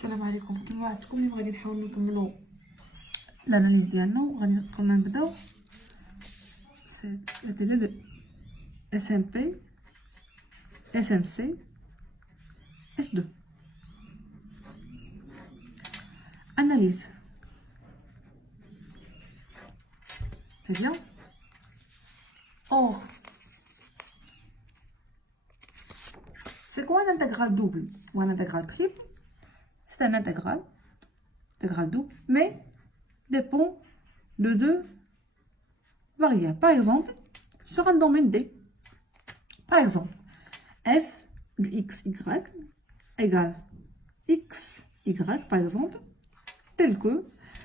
السلام عليكم. كيما وعدتكم اليوم غادي نحاولوا نكملوا الاناليز ديالنا وغادي كنا نبداو هذا اس ام بي اس ام سي اس 2 analyse. C'est bien. Or, c'est quoi un intégral double ou un intégral triple? C'est un intégral double, mais dépend de deux variables. Par exemple, sur un domaine D, par exemple, f de x, y égale x, y, par exemple, tel que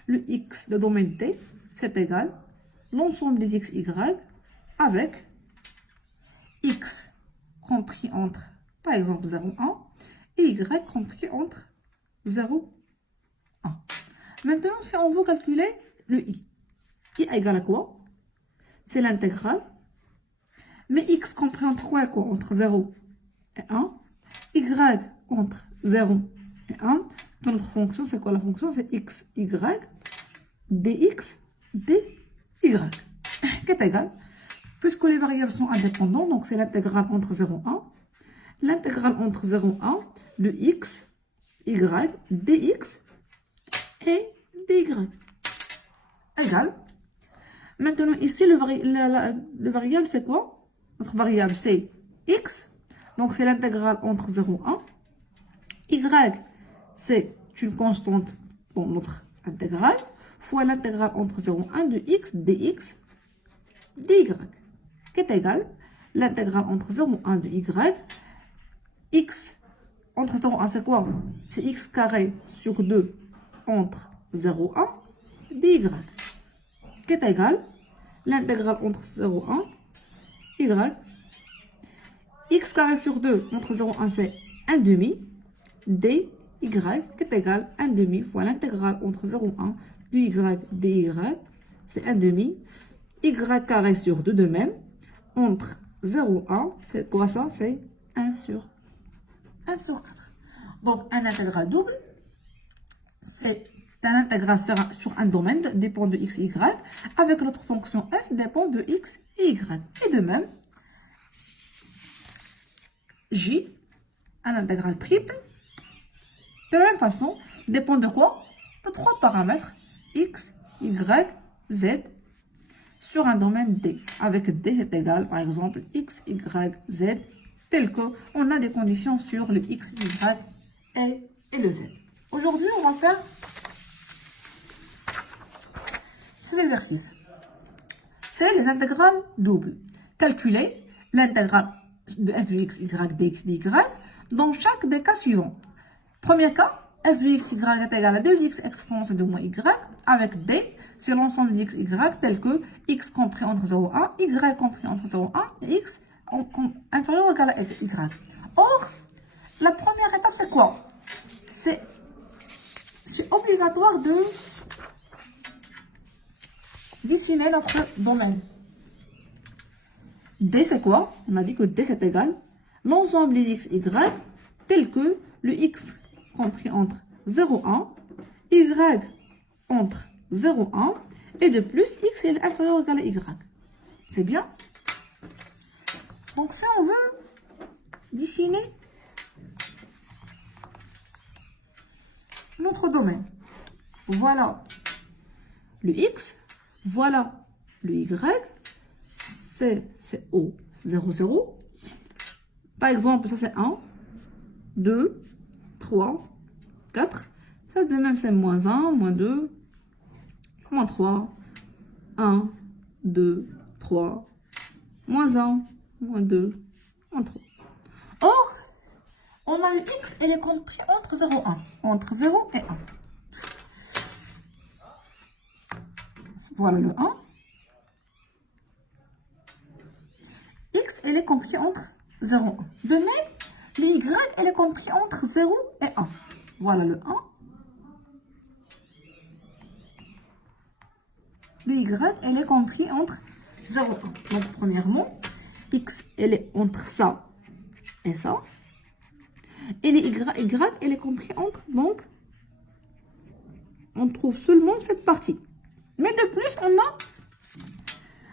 le x, le domaine D, c'est égal l'ensemble des x, y avec x compris entre, par exemple, 0, 1 et y compris entre 0, 1. Maintenant, si on veut calculer le i égale à quoi? C'est l'intégrale. Mais x compris entre quoi et quoi? Entre 0 et 1. Y entre 0 et 1. Dans notre fonction, c'est quoi la fonction? C'est x, y, dx, dy. Qui est égal, puisque les variables sont indépendantes, donc c'est l'intégrale entre 0 et 1. L'intégrale entre 0 et 1 de x, y, dx et dy. Égal. Maintenant, ici, le variable, c'est quoi? Notre variable, c'est x. Donc, c'est l'intégrale entre 0 et 1. Y, c'est une constante dans notre intégrale, fois l'intégrale entre 0 et 1 de x, dx, dy. Qui est égal l'intégrale entre 0 et 1 de y. X entre 0 et 1, c'est quoi? C'est x carré sur 2 entre 0 et 1 dy. Qui est égal l'intégrale entre 0 et 1 y. X carré sur 2 entre 0 et 1, c'est 1 demi. Dy qui est égal 1 demi fois l'intégrale entre 0 et 1 du y dy. C'est 1 demi. Y carré sur 2 de même. Entre 0 et 1, c'est quoi ça? C'est 1 sur 4. Donc, un intégral double, c'est un intégral sur un domaine dépend de x, y, avec notre fonction f dépend de x et y. Et de même, j, un intégral triple, de la même façon, dépend de quoi? De 3 paramètres, x, y, z, sur un domaine D. Avec D est égal, par exemple, x, y, z, tel que on a des conditions sur le x, y et le z. Aujourd'hui, on va faire ces exercices. C'est les intégrales doubles. Calculer l'intégrale de f de x, y, dx, dy dans chaque des cas suivants. Premier cas, f de x, y est égal à 2x exponentielle de moins y avec d, c'est l'ensemble des x, y tel que x compris entre 0 et 1, y compris entre 0 et 1 et x inférieur ou égal à y. Or, la première étape, c'est quoi? C'est obligatoire de dessiner notre domaine. D, c'est quoi? On a dit que D, c'est égal l'ensemble des x, y tel que le x compris entre 0 et 1, y entre 0 et 1, et de plus, x est inférieur ou égal à y. C'est bien? Donc, si on veut dessiner notre domaine, voilà le x, voilà le y, c'est O 0, 0. Par exemple, ça c'est 1, 2, 3, 4. Ça de même, c'est moins 1, moins 2, moins 3, 1, 2, 3, moins 1, moins 2, moins 3. Or, on a le x, elle est compris entre 0 et 1. Entre 0 et 1. Voilà le 1. X, elle est compris entre 0 et 1. De même, le y, elle est compris entre 0 et 1. Voilà le 1. Le y, elle est compris entre 0 et 1. Donc, premièrement, x, elle est entre ça et ça. Et les y, elle est compris entre, donc, on trouve seulement cette partie. Mais de plus, on a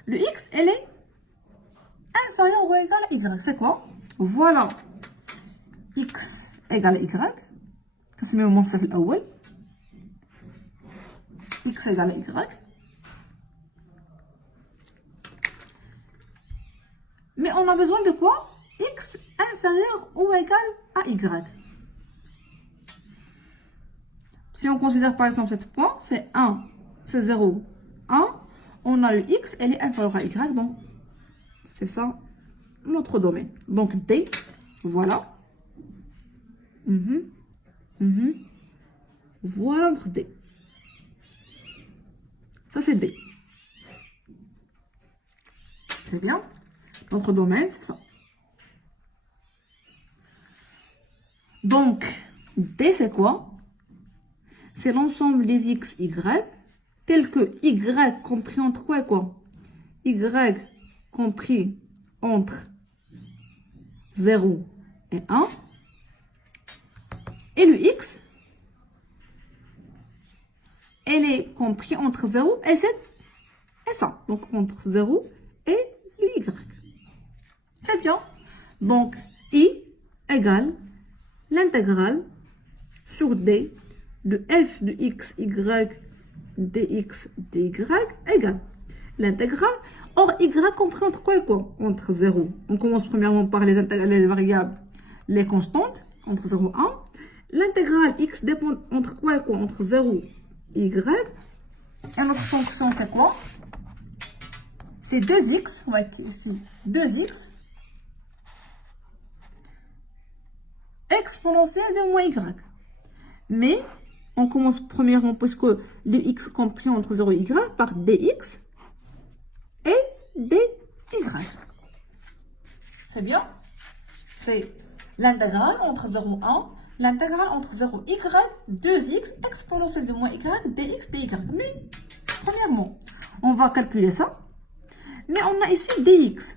le x, elle est inférieur ou égal à y. C'est quoi? Voilà. X égale à y. كنسميو المنصف الأول. X égale à y. Mais on a besoin de quoi? X inférieur ou égal à y. Si on considère par exemple cette point, c'est 1, c'est 0, 1. On a le x, elle est inférieure à y. Donc, c'est ça notre domaine. Donc, D, voilà. Voilà notre D. Ça, c'est D. C'est bien. Notre domaine, c'est ça. Donc, D, c'est quoi? C'est l'ensemble des x, y, tel que y compris entre quoi et quoi? Y compris entre 0 et 1. Et le x, elle est compris entre 0 et 7 et ça. Donc, entre 0 et le y. C'est bien. Donc, I égale l'intégrale sur D de f de x, y, dx, dy égale l'intégrale. Or, y compris entre quoi et quoi? Entre 0. On commence premièrement par les variables, les constantes, entre 0 et 1. L'intégrale x dépend entre quoi et quoi? Entre 0 et y. Et notre fonction, c'est quoi? C'est 2x. On va écrire ici 2x exponentielle de moins y. Mais on commence premièrement, puisque le x compris entre 0 et y, par dx et dy. C'est bien? C'est l'intégrale entre 0 et 1, l'intégrale entre 0 et y, 2x exponentielle de moins y, dx, dy. Mais, premièrement, on va calculer ça. Mais on a ici dx.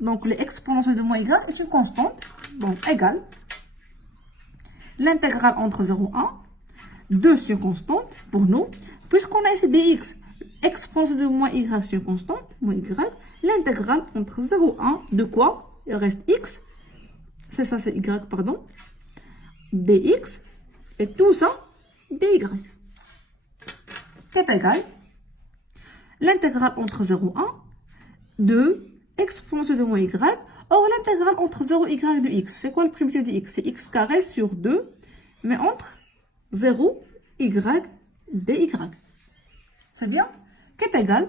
Donc, l'exponentielle de moins y est une constante. Donc, égale l'intégrale entre 0 et 1. 2 c'est une constante pour nous. Puisqu'on a ici dx, exponentielle de moins y, c'est une constante, moins y. L'intégrale entre 0 et 1 de quoi? Il reste x. C'est ça, c'est y, pardon. Dx. Et tout ça, dy. C'est égal. L'intégrale entre 0 et 1 de exponentielle de moins y. Or, l'intégrale entre 0 et y de x, c'est quoi le primitif de x? C'est x carré sur 2, mais entre 0, y, dy. C'est bien? Qui est égal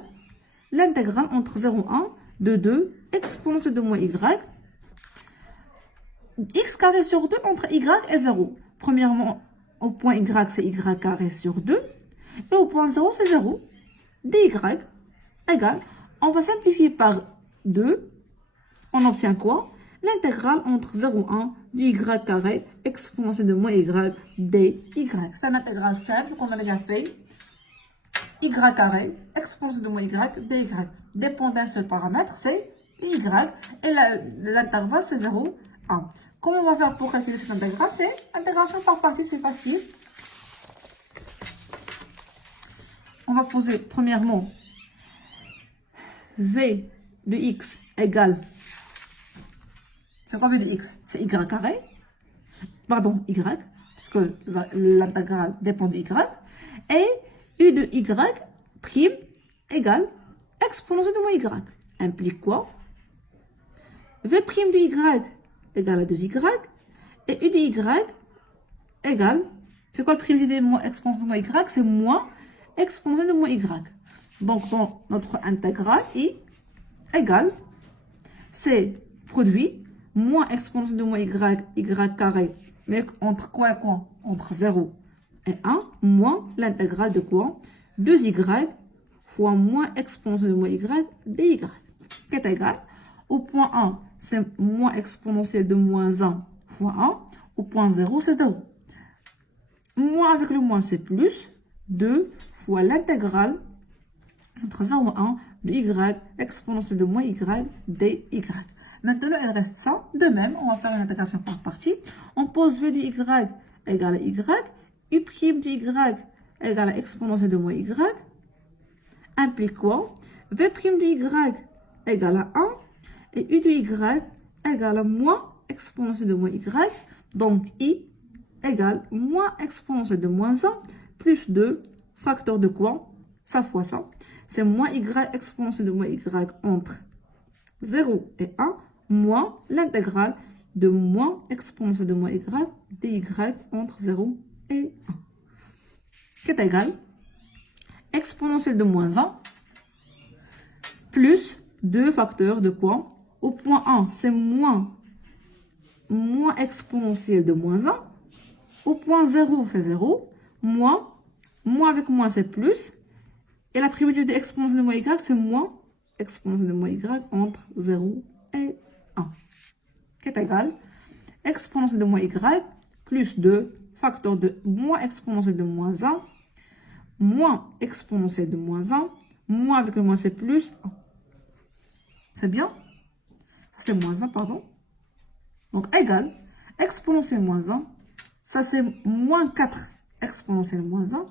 l'intégrale entre 0 et 1 de 2 exponentielle de moins y. X carré sur 2 entre y et 0. Premièrement, au point y, c'est y carré sur 2. Et au point 0, c'est 0. dy égale, on va simplifier par 2. On obtient quoi? L'intégrale entre 0 et 1 du y carré exponentielle de moins y dy. C'est une intégrale simple qu'on a déjà fait. Y carré exponentielle de moins y dy. Dépend d'un seul paramètre, c'est y. Et l'intervalle, c'est 0, 1. Comment on va faire pour calculer cette intégrale? C'est intégration par partie, c'est facile. On va poser premièrement v de x égale. C'est quoi v de x? C'est y carré. Pardon, y, puisque l'intégrale dépend de y. Et u de y prime égale exponentielle de moins y. Implique quoi? v prime de y égale à 2y. Et u de y égale. C'est quoi le prime de moins exponentielle de moins y? C'est moins exponentielle de moins y. Donc, dans notre intégrale, i égale, c'est produit, moins exponentielle de moins y carré, mais entre quoi et quoi? Entre 0 et 1, moins l'intégrale de quoi? 2y fois moins exponentielle de moins y dy. Qui est égal, au point 1, c'est moins exponentielle de moins 1 fois 1, au point 0, c'est 0. Moins avec le moins, c'est plus 2 fois l'intégrale entre 0 et 1 de y exponentielle de moins y dy. Maintenant, il reste ça. De même, on va faire une intégration par partie. On pose v de y égale à y, u' de y égale à exponentielle de moins y implique quoi? V' de y égale à 1 et u de y égale à moins exponentielle de moins y. Donc, i égale moins exponentielle de moins 1 plus 2 facteur de quoi? Ça fois ça. C'est moins y exponentielle de moins y entre 0 et 1 moins l'intégrale de moins exponentielle de moins y dy entre 0 et 1. Qui est égal exponentielle de moins 1 plus 2 facteurs de quoi? Au point 1, c'est moins exponentielle de moins 1. Au point 0, c'est 0. Moins avec moins, c'est plus. Et la primitive de exponentielle de moins y, c'est moins exponentielle de moins y entre 0 et 1. Qui est égal exponentielle de moins y plus 2 facteur de moins exponentielle de moins 1 moins exponentielle de moins 1 moins avec le moins, c'est plus 1. C'est bien? C'est moins 1, pardon. Donc, égal exponentielle moins 1. Ça, c'est moins 4 exponentielle moins 1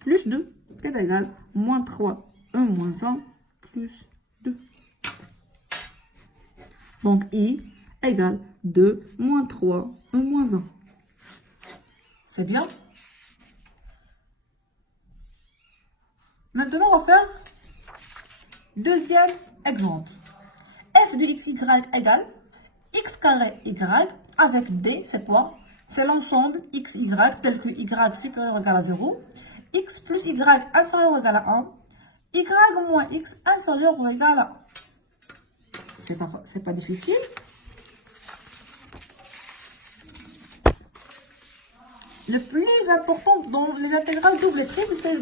plus 2 qui est égal moins 3, 1 moins 1 plus 2. Donc, i égale 2 moins 3, 1 moins 1. C'est bien? Maintenant, on va faire deuxième exemple. F de xy égale x carré y avec d, c'est quoi? C'est l'ensemble xy tel que y supérieur ou égal à 0, x plus y inférieur ou égal à 1, y moins x inférieur ou égal à 1. C'est pas difficile. Le plus important dans les intégrales double et triple, c'est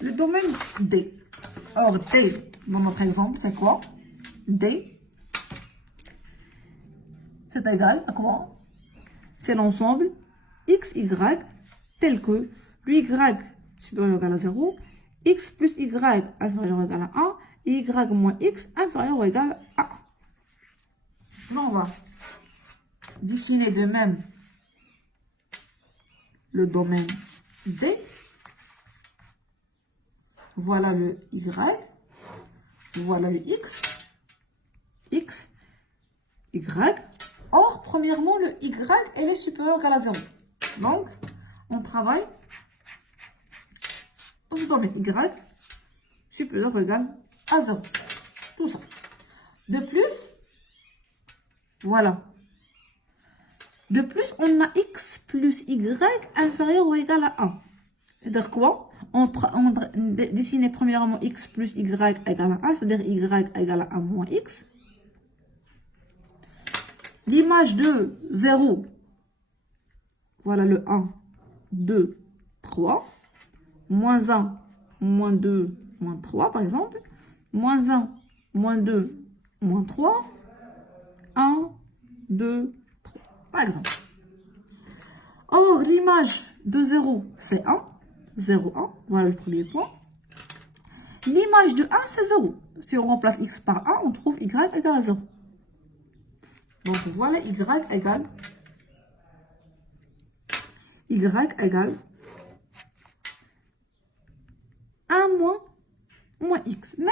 le domaine D. Or, D, dans notre exemple, c'est quoi? D, c'est égal à quoi? C'est l'ensemble xy tel que y supérieur ou égal à 0, x plus y inférieur ou égal à 1, et y moins x inférieur ou égal à 1. Là, on va dessiner de même le domaine D. Voilà le y, voilà le x, y. Or, premièrement, le y, elle est supérieur ou égal à 0. Donc, on travaille dans le domaine y supérieur ou égal à 0. Tout ça. De plus, voilà. De plus, on a x plus y inférieur ou égal à 1. C'est-à-dire quoi? On dessine premièrement x plus y égale à 1, c'est-à-dire y égale à 1 moins x. L'image de 0, voilà le 1, 2, 3. Moins 1, moins 2, moins 3 par exemple. Moins 1, moins 2, moins 3. 1, 2, 3 par exemple. Or, l'image de 0, c'est 1. 0, 1, voilà le premier point. L'image de 1, c'est 0. Si on remplace x par 1, on trouve y égale à 0. Donc, voilà y égale 1 moins x. Mais,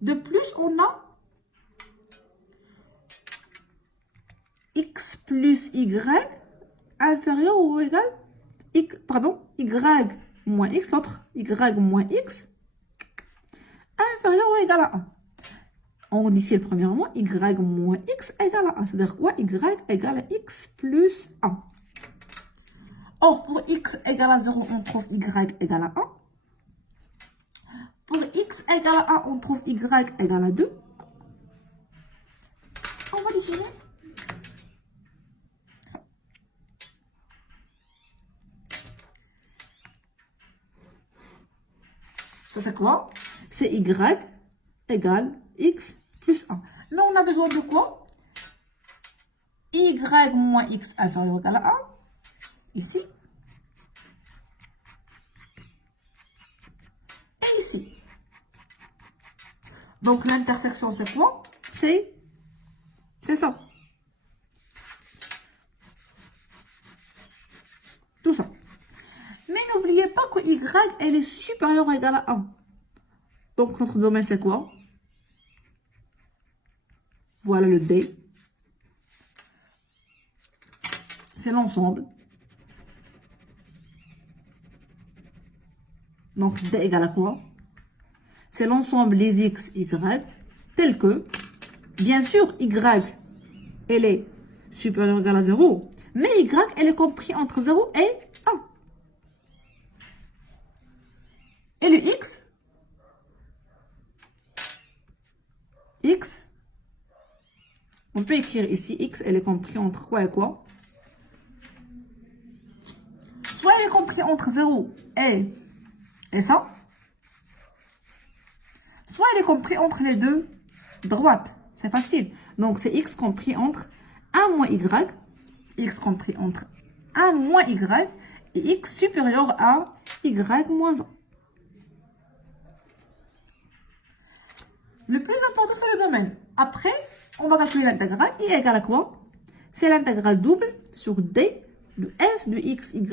de plus, on a x plus y inférieur ou égal y moins x, l'autre y moins x inférieur ou égal à 1. On dit ici premièrement y moins x égale à 1. C'est-à-dire quoi? Y égale à x plus 1. Or, pour x égale à 0, on trouve y égale à 1. Pour x égale à 1, on trouve y égale à 2. On va dessiner ça. Ça, c'est quoi? C'est y égale x plus 1. Mais on a besoin de quoi? Y moins x inférieur ou égal à 1. Ici. Et ici. Donc, l'intersection, c'est quoi? C'est ça. que y elle est supérieure ou égale à 1. Donc, notre domaine, c'est quoi? Voilà le D. C'est l'ensemble. Donc, D égale à quoi? C'est l'ensemble des X, Y, tel que, bien sûr, Y, elle est supérieure ou égale à 0, mais Y, elle est compris entre 0 et 1. Et le X, on peut écrire ici, X, elle est compris entre quoi et quoi? Soit elle est compris entre 0 et ça, soit elle est compris entre les deux droites. C'est facile. Donc, c'est X compris entre 1 moins Y, X compris entre 1 moins Y, et X supérieur à Y moins 1. Le plus important, c'est le domaine. Après, on va calculer l'intégrale. I égale à quoi? C'est l'intégrale double sur D de f de x, y,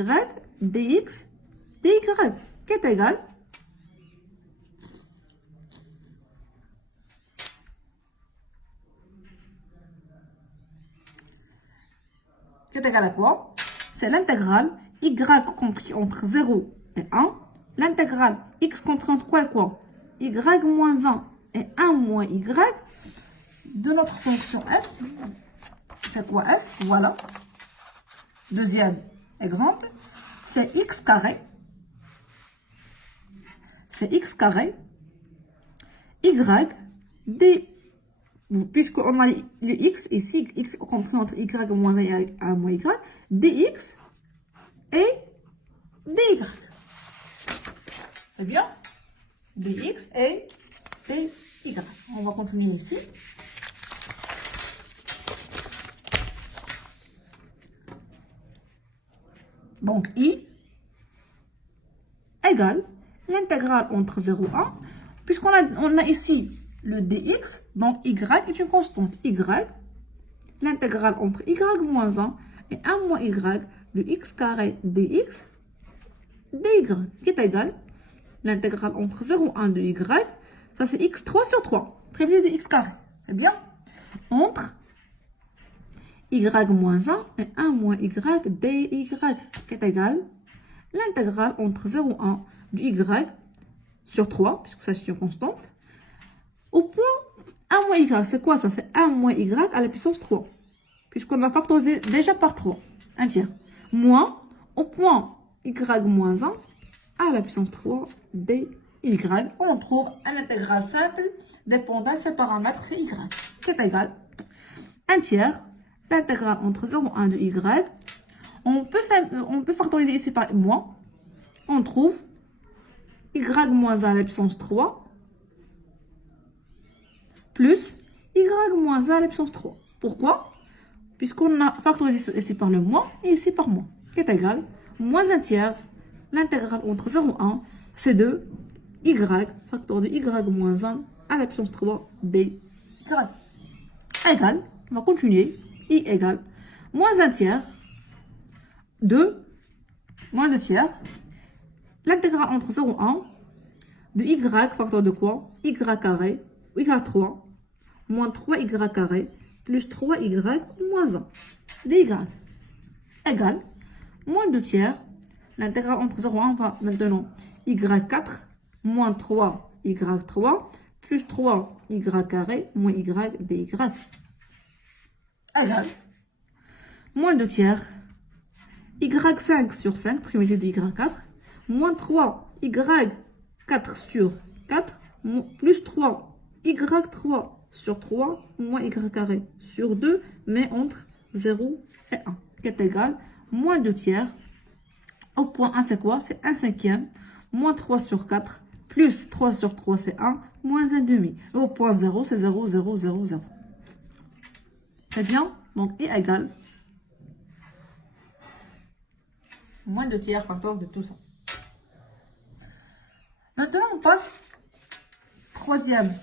dx, dy, qui est égal à quoi? C'est l'intégrale y compris entre 0 et 1. L'intégrale x compris entre quoi et quoi? Y moins 1 et 1 moins y de notre fonction f. C'est quoi f? Voilà. Deuxième exemple, c'est x carré. C'est x carré y d. Puisqu'on a le x ici, x compris entre y moins 1 et 1 moins y, dx et dy. C'est bien? Dx et dy. On va continuer ici. Donc, i égale l'intégrale entre 0 et 1. Puisqu'on a ici le dx, donc y est une constante. Y, l'intégrale entre y moins 1 et 1 moins y de x carré dx, dy, qui est égal l'intégrale entre 0 et 1 de y, ça c'est x3 sur 3, prévu de x carré. C'est bien? Entre y moins 1 et 1 moins y dy, qui est égal l'intégrale entre 0 et 1 de y sur 3, puisque ça c'est une constante, au point 1 moins y. C'est quoi ça? C'est 1 moins y à la puissance 3, puisqu'on a factorisé déjà par 3, un tiers, moins au point y moins 1 à la puissance 3 dy. On trouve un intégral simple dépendant de ses paramètres, c'est y, qui est égal un tiers l'intégrale entre 0 et 1 de y. On peut factoriser ici par moins. On trouve y moins 1 à la puissance 3 plus y moins 1 à la puissance 3. Pourquoi? Puisqu'on a factorisé ici par le moins et ici par moins, qui est égal moins un tiers l'intégrale entre 0 et 1, c'est de y, facteur de y moins 1 à la puissance 3 dy. Égal, on va continuer, i égale moins un tiers de moins 2 tiers l'intégrale entre 0 et 1 de y, facteur de quoi? Y carré, y3, moins 3y carré, plus 3y moins 1, dy. Égale, moins 2 tiers, l'intégrale entre 0 et 1 va maintenant y4, moins 3y3, plus 3y carré, moins y dy. Égale, moins 2 tiers, y5 sur 5, primitif de y4, moins 3y4 sur 4, plus 3y3 sur 3, moins y carré sur 2, mais entre 0 et 1, qui est égal, moins 2 tiers, au point 1 c'est quoi? C'est 1 cinquième, moins 3 sur 4, plus 3 sur 3 c'est 1, moins 1 demi, et au point 0 c'est 0, 0, 0, 0. C'est bien? Donc i égale moins 2 tiers facteur de tout ça. Maintenant, on passe au troisième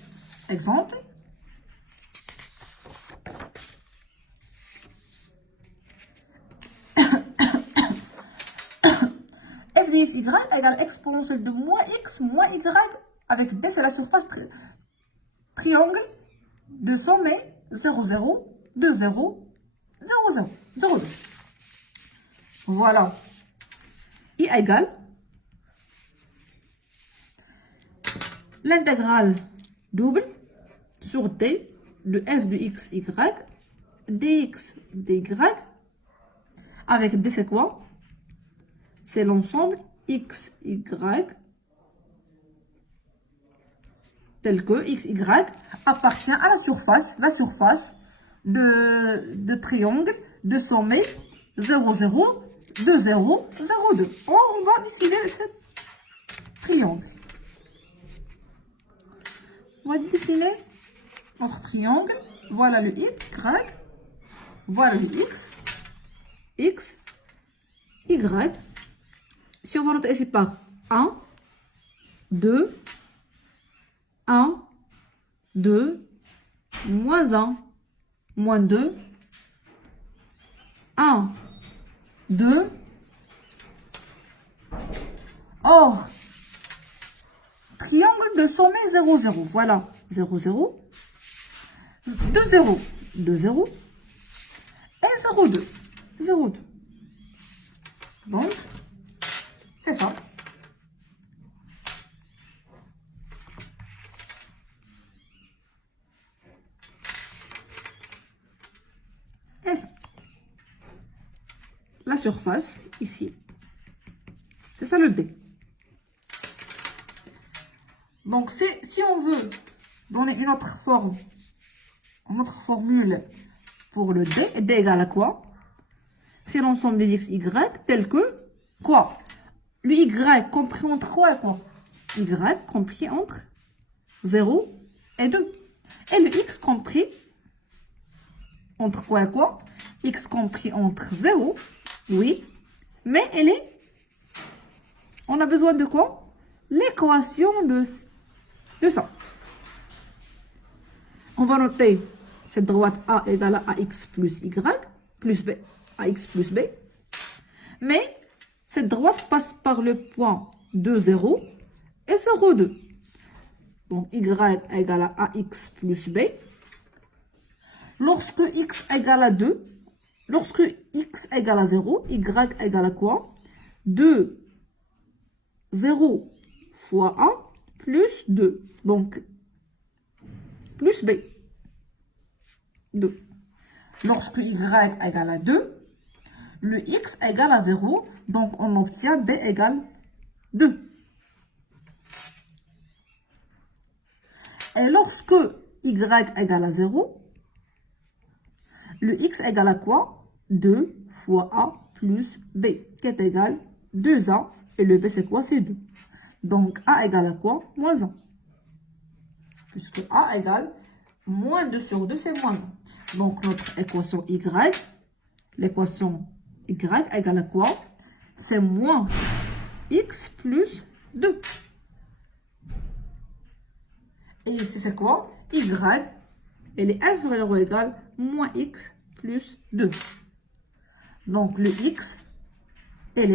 exemple. f de x, y égale exponentielle de moins x, moins y, avec d, c'est la surface triangle de sommet 0, 0, 2, 0, 0, 0, 0, 2. Voilà. I égale l'intégrale double sur d de f de x, y, dx, dy, avec d c'est quoi? C'est l'ensemble x, y, tel que x, y appartient à la surface de triangle de sommet 0, 0, 2, 0, 0, 2. On va dessiner ce triangle. On va dessiner notre triangle. Voilà le y, voilà le x, y. Si on va noter ici par 1, 2, 1, 2, moins 1, moins 2, 1, 2. Or, triangle de sommet 0, 0. Voilà, 0, 0, 2, 0, 2, 0, et 0, 2, 0, 2. Donc, c'est ça. Et ça. La surface, ici. C'est ça le D. Donc, si on veut donner une autre forme, une autre formule pour le D, D égale à quoi? C'est l'ensemble des x, y, tel que quoi? Le y compris entre quoi et quoi? Y compris entre 0 et 2. Et le x compris entre quoi et quoi? X compris entre 0, oui, mais on a besoin de quoi? L'équation de ça. On va noter cette droite A égale à AX plus Y plus B, AX plus B. Mais cette droite passe par le point 2, 0 et 0, 2. Donc Y égale à AX plus B. Lorsque X égale à 2, lorsque X égale à 0, Y égale à quoi? 2, 0 fois 1 plus 2. Donc, plus B. 2. Lorsque Y égale à 2, le X égale à 0. Donc, on obtient D égale 2. Et lorsque Y égale à 0, le X égale à quoi? 2 fois A plus B, qui est égal 2A. Et le B, c'est quoi? C'est 2. Donc, A égale à quoi? Moins 1. Puisque A égale moins 2 sur 2, c'est moins 1. Donc, notre équation Y, l'équation Y égale à quoi? C'est moins X plus 2. Et ici, c'est quoi? Y, elle est inférieure ou égale moins X plus 2. Donc, le X, elle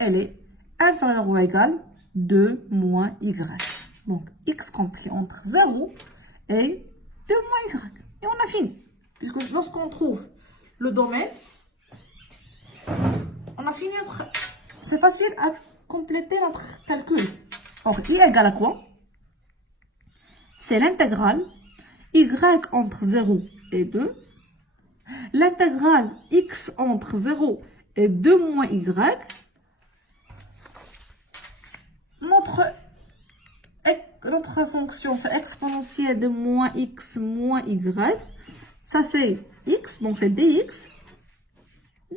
est inférieur ou égal 2 moins Y. Donc, X compris entre 0 et 2 moins Y. Et on a fini. Puisque lorsqu'on trouve le domaine, on a fini notre... C'est facile à compléter notre calcul. Donc, Y égale à quoi? C'est l'intégrale Y entre 0 et 2. L'intégrale X entre 0 et 2 moins Y. Notre fonction, c'est exponentielle de moins X moins Y. Ça, c'est X, donc c'est dx, dy.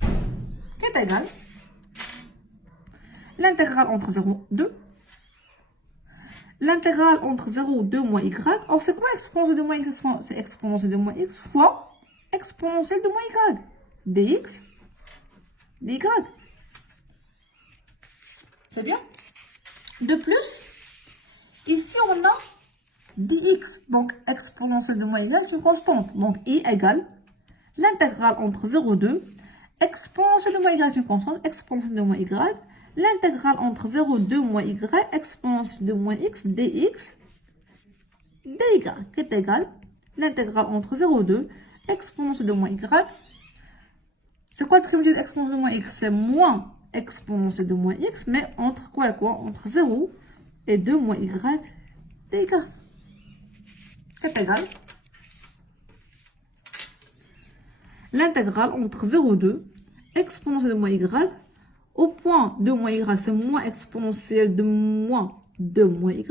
Qui est égal l'intégrale entre 0 et 2. L'intégrale entre 0 et 2 moins Y. Alors, c'est quoi exponentielle de moins X? C'est exponentielle de moins X fois exponentielle de moins Y. Dx, dy. C'est bien? De plus, ici, on a dx. Donc, exponentielle de moins Y, c'est constante. Donc, I égale l'intégrale entre 0 et 2, exponentielle de moins y est une constante, exponentielle de moins y, l'intégrale entre 0 et 2 moins y, exponentielle de moins x, dx, dy, qui est égal, l'intégrale entre 0 et 2, exponentielle de moins y. C'est quoi le primitif exponentielle de moins x? C'est moins exponentielle de moins x, mais entre quoi et quoi? Entre 0 et 2 moins y dy. C'est égal. L'intégrale entre 0 et 2, exponentielle de moins y, au point 2 moins y, c'est moins exponentielle de moins 2 moins y.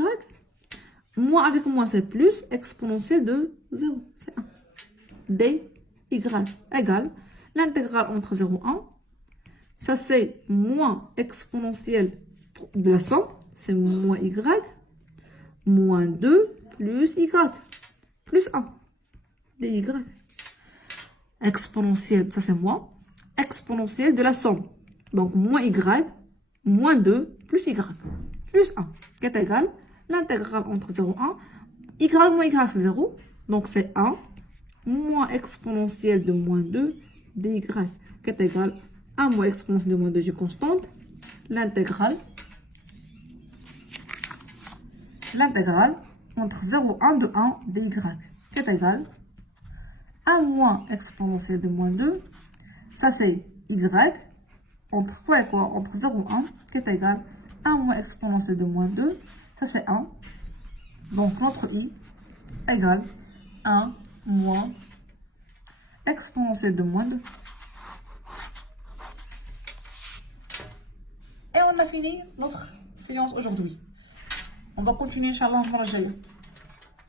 Moins avec moins, c'est plus exponentielle de 0. C'est 1. dy égale l'intégrale entre 0 et 1. Ça, c'est moins exponentielle de la somme. C'est moins y, moins 2 plus y, plus 1. dy. Exponentielle, ça c'est moins. Exponentielle de la somme. Donc, moins y, moins 2 plus y, plus 1. Qui est égal l'intégrale entre 0 et 1. Y moins y, c'est 0. Donc, c'est 1 moins exponentielle de moins 2 dy. Qui est égal 1 moins exponentielle de moins 2 constante. L'intégrale entre 0 et 1 de 1 dy. Qui est égal 1 moins exponentielle de moins 2. Ça, c'est y. Entre quoi et quoi? Entre 0 et 1. Qui est égal 1 moins exponentielle de moins 2. Ça, c'est 1. Donc, notre i égale 1 moins exponentielle de moins 2. Et on a fini notre séance aujourd'hui. On va continuer, Inch'Allah, en